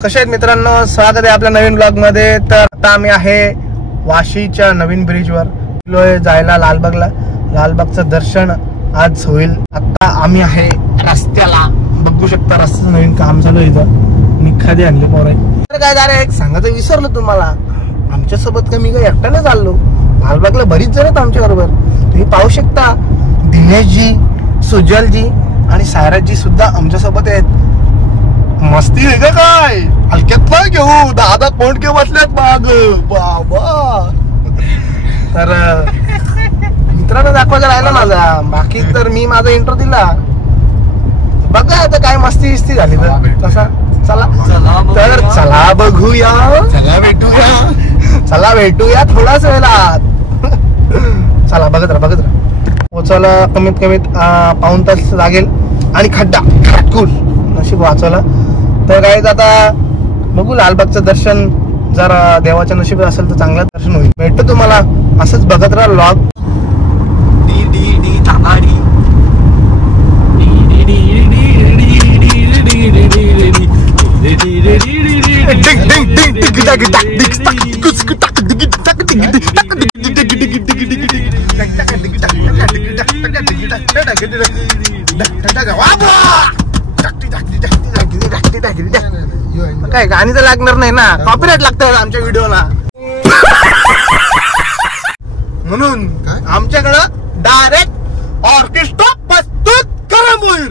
कसे आहेत मित्रांनो, स्वागत आहे आपल्या नवीन ब्लॉग मध्ये। तर आता आम्ही आहे वाशीच्या नवीन ब्रिजवर जायला लालबागला। लालबागचं दर्शन आज होईल। आता आम्ही आहे रस्त्याला, बघू शकता रस्त्याचं नवीन काम चालू आहे इथं। निखादी आणले पोरं। तर काय झालं एक सांगायचं विसरलो तुम्हाला, आमच्या सोबत मी काही एकट्याने चाललो। लालबागला बरीच जण आहेत आमच्या बरोबर। तुम्ही पाहू शकता दिनेशजी, सुजलजी आणि सायराजी सुद्धा आमच्या सोबत आहेत। मस्ती आहे का काय? हलक्यात ना घेऊ, दादा कोण के बसल्यात माग बाबा। तर मित्रांनो दाखवायला राहिला माझा, बाकी तर मी माझा इंट्रो दिला। बघा आता काय मस्ती विस्ती झाली तर कसा। चला तर चला बघूया, चला भेटूया थोडाच वेळात। चला बघत राहा पोचायला कमीत कमीत पाऊण तास लागेल आणि खड्डा खाटकूल नशीब वाचवला। तर काय आता बघू लालबागचं दर्शन, जर देवाच्या नशीब असेल तर चांगलं दर्शन होईल। भेटतो तुम्हाला असंच बघत राहा व्लॉग। काय गाणी तर लागणार नाही ना, कॉपीराइट लागतं आमच्या व्हिडिओला। म्हणून आमच्याकडं डायरेक्ट ऑर्केस्ट्रा प्रस्तुत करा मुल।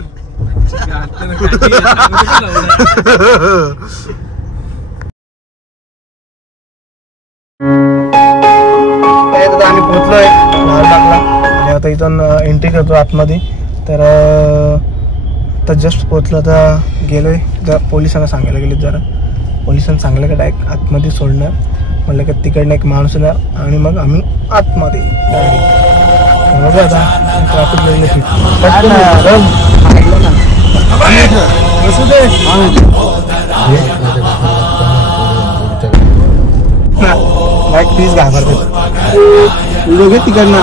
आम्ही पोहोचलोय लालबागला आणि आता इथून एंट्री करतो आतमध्ये। तर आता जस्ट पोहोचलो, आता गेलोय तर पोलिसांना सांगायला गेले। जरा पोलिसांना सांगलं का डायरेक्ट आतमध्ये सोडणार, म्हणलं का तिकडनं एक माणूस येणार आणि मग आम्ही आतमध्ये बघा। आता ट्रॅफिक बाईक प्लीज घाबरते लोक तिकडनं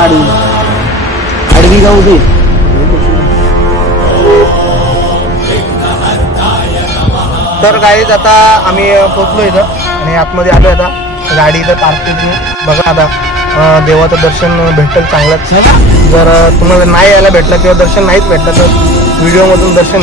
आडवी जाऊ दे। तर गाईज आता आम्ही पोहोचलो इथं आणि आतमध्ये आलो। आता गाडी इथं पार्क केली। बघा आता देवाचं दर्शन भेटेल चांगलंच। जर तुम्हाला नाही यायला भेटलं किंवा दर्शन नाहीच भेटलं तर व्हिडिओमधून दर्शन।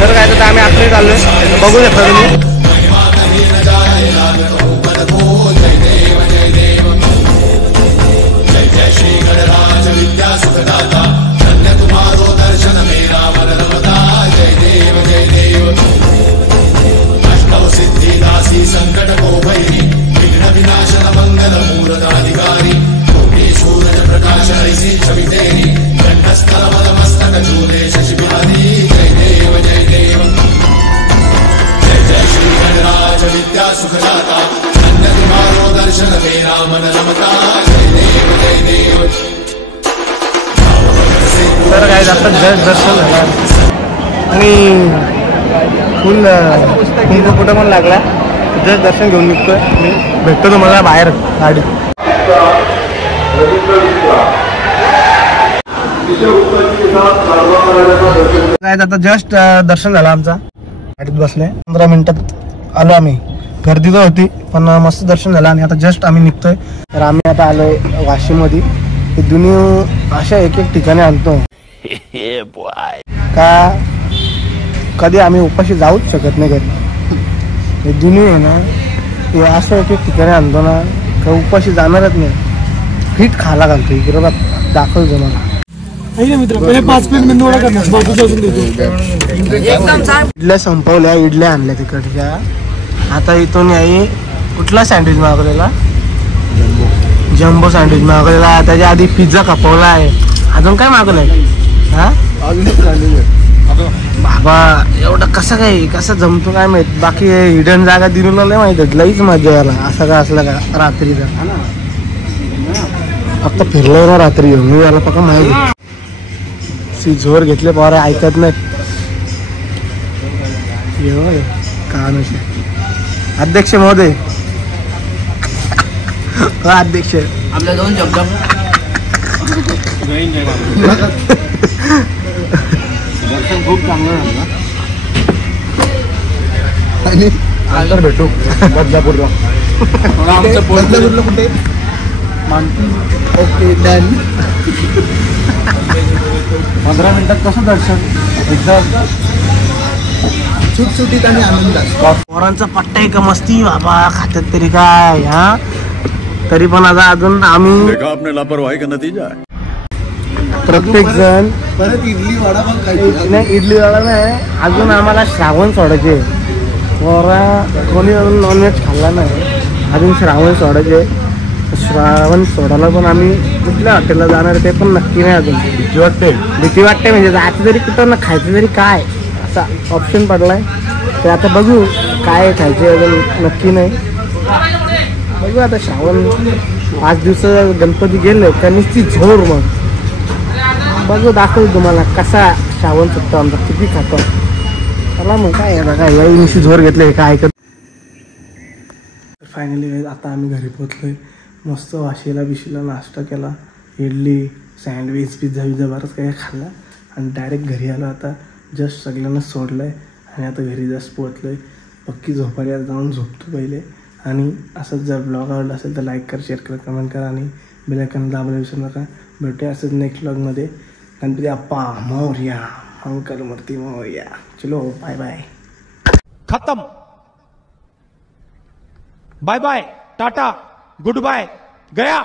तर काय तर आम्ही आतमध्ये चाललोय, बघू शकता तुम्ही। तर काय आता जस्ट दर्शन झालं आणि फुल कुंकू कुठं पण लागला। जस्ट दर्शन घेऊन निघतोय मी, भेटतो तुम्हाला बाहेर गाडी। काय आता जस्ट दर्शन झालं आमचा, गाडीत बसले 15 मिनिटात आलो आम्ही। गर्दी तर होती पण मस्त दर्शन झालं आणि आता जस्ट आम्ही निघतोय। तर आम्ही आता आलोय वाशीमध्ये। हे दुनिया अशा एक एक ठिकाणी आणतो का कधी आम्ही उपाशी जाऊच शकत नाही घरी। हे दुनिया आहे ना, हे असं एक एक ठिकाणी आणतो ना का उपाशी जाणारच नाही, फिट खायला घालतो। इकडे दाखवतो मला मित्र 5 प्लेट मेंदूवडा करणार, इडल्या संपवल्या, इडल्या आणल्या तिकडच्या। आता इथून याई कुठला सँडविच मागवलेला, जम्बो सँडविच मागवलेला। त्याच्या आधी पिझ्झा खपवला आहे, अजून काय मागवलंय हा बाबा। एवढं कसं काय कसं जमतो काय माहित। बाकी हिडन जागा दिलेला नाही माहित, लईच मजा यायला असं का असलं का रात्रीचा। आता फिरलोय ना रात्री मी याला पक्का माहिती। जोर घेतले पोरं ऐकत नाही। अध्यक्ष महोदय अध्यक्ष आपल्या दोन शब्द दर्शन खूप चांगलं झालं आणि नंतर भेटू बदलापूरला. बदलापूरला कुठे ओके डन. 15 मिनिटात कसं दर्शन एकदम सुटसुटीत आणि आनंदात. पोरांचा पट्टा आहे का मस्ती बाबा खात्यात तरी काय हा. तरी पण आता अजून आम्ही देखा आपने लापरवाही का नतीजा है. प्रत्येक जण परत इडली वडा पण खायची. नाही इडली वाला नाही अजून आम्हाला श्रावण सोडायचे. पोरा कोणी अजून नॉनव्हेज खाल्ला नाही अजून श्रावण सोडायचे. श्रावण सोडायला पण आम्ही कुठल्या हॉटेलला जाणार ते पण नक्की नाही अजून. भीती वाटते म्हणजे जायचं तरी कुठं ना खायचं तरी काय असा ऑप्शन पडलाय. ते आता बघू काय खायचे अजून नक्की नाही. बघू आता श्रावण 5 दिवस गणपती गेले का नुसती झोर मग बघू दाखवू तुम्हाला कसा श्रावण सुटतो आमचा किती खातो. चला मग काय आता काय याही नुसती झोर घेतले काय ऐकत. फायनली आता आम्ही घरी पोहोचलोय. मस्त वाशीला बिशीला नाश्ता केला. इडली सँडविच पिझ्झा विझ्झा बरंच काही खाल्ला आणि डायरेक्ट घरी आलो. आता जस्ट सगळ्यांना सोडलं आहे आणि आता घरी जस्ट पोहोचलो आहे. पक्की झोपायला जाऊन झोपतो पहिले. आणि असंच जर ब्लॉग आवडला असेल तर लाईक करा शेअर करा कमेंट करा आणि बेल आयकॉन दाबायला विसरू नका. भेटूया असंच नेक्स्ट ब्लॉगमध्ये. गणपती अप्पा मोरया अंकल मूर्ती मोरया. चलो बाय बाय. खत्म. Bye bye tata goodbye गया.